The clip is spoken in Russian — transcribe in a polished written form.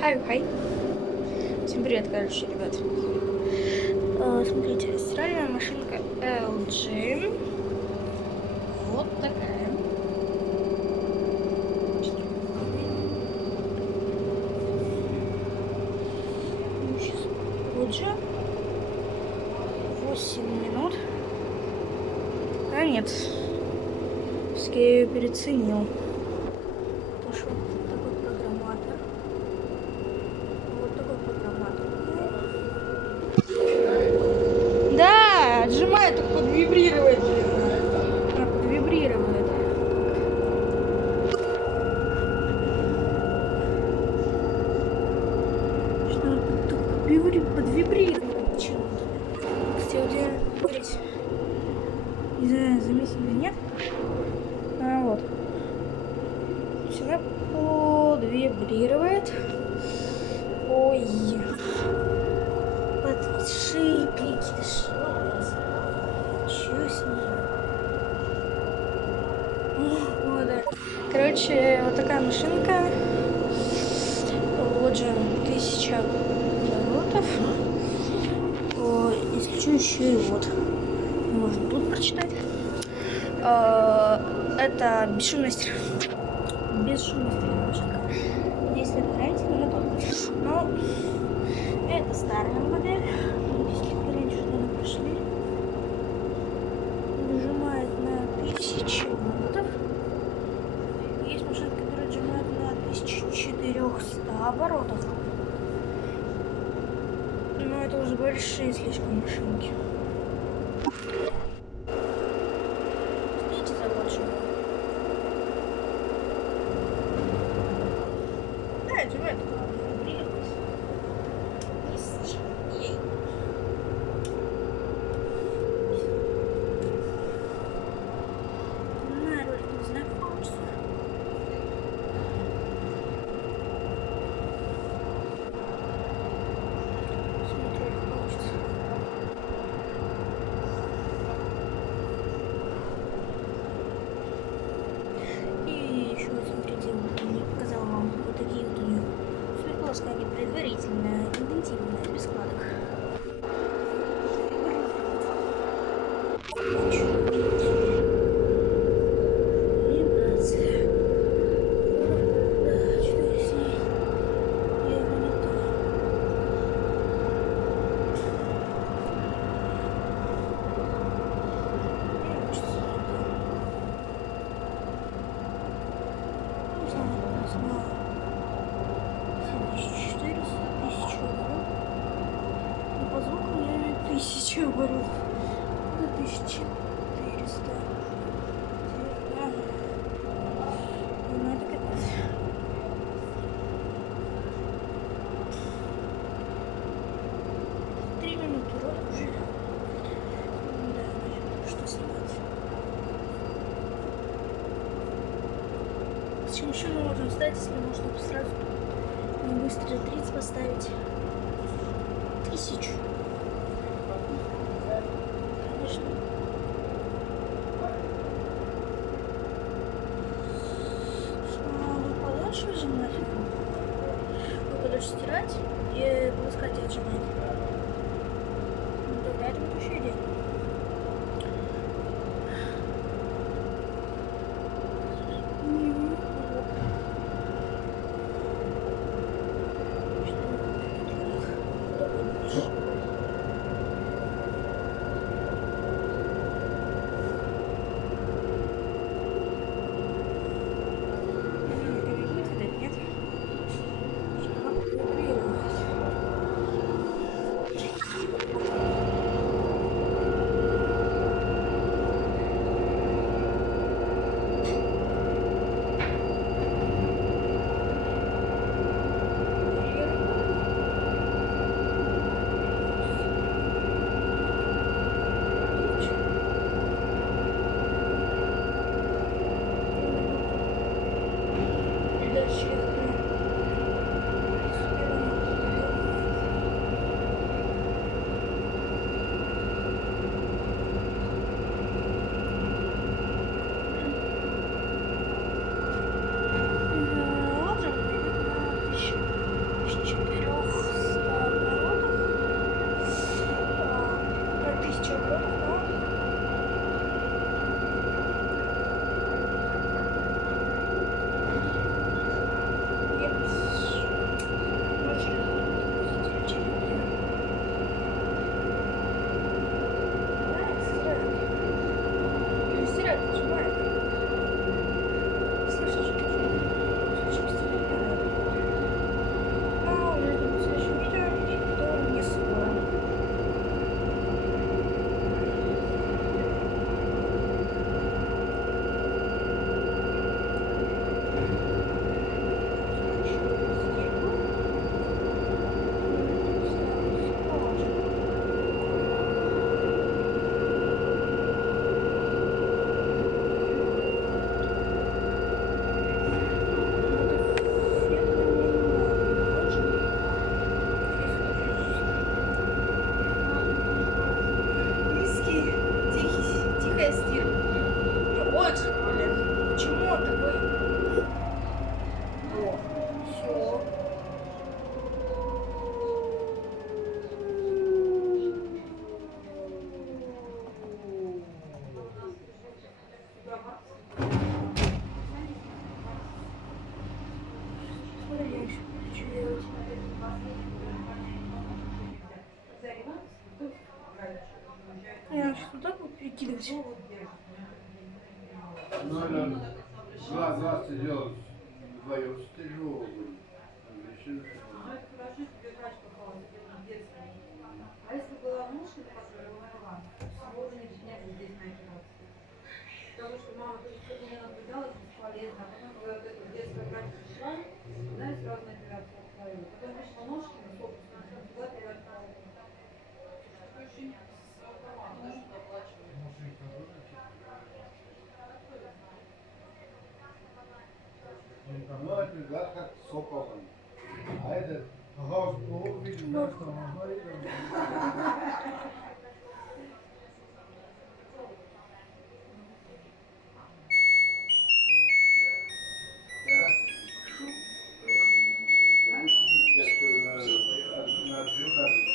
Хай. Всем привет, короче, ребят. Смотрите, стиральная машинка LG. Вот такая. Сейчас LG. 8 минут. А нет. Все-таки я ее переценил. Пошел такой программатор. Вот такой программатор. Да, отжимает, так подвибрирует. Подвибрирует. Что подвибрирует почему-то. Кстати, вот я говорить, не знаю, заметили или нет. Вот. Всегда подвибрирует. Ой. Подшипники. Чё с ним? О, да. Короче, вот такая машинка. Вот же 1000 оборотов. Если что, еще и вот. Можно тут прочитать. Это бесшумность. Бесшумность машинка. 10 лет гарантии на мотор. Но это старая модель. 10 лет гарантии что-то прошли. Нажимает на 1000 оборотов. Есть машинка, которая нажимает на 1400 оборотов. Но это уже большие слишком машинки. Следите за большим. Да, нажимает. Светлоскание предварительно, интенсивное, без складок. Вибрация. Да, что с ней? Явно не то. По звуку мне 1000 оборотов. 1400. Ну это капец. Три минуты ролик уже. Да, что снимать. Зачем еще мы можем встать, если можно сразу быстро 30 поставить? 1000. Конечно. Надо подальше выжимать. Вы подальше стирать и полоскать и отжимать. Ну, тогда это будет еще идея. делать. Я сейчас вот так вот перекидывать. Ну, это глаз ты делаешь вдвоем, тяжело будет. Решили, Ну, это хорошо, тебе врач попался, где-то детский. А если была мушка, которая умерла, сложно не здесь на операцию. Потому что мама тоже что-то не наблюдалась, бесполезно. А потом, когда вот эта детская врач пришла, знаешь, сразу на операцию отправили. Потом вышла ножки, на фокус, туда тебя отправили. Такое ощущение, с команды даже туда оплачивают. ну, это глаз как сокол. А это Ага, видишь, да, что он говорит.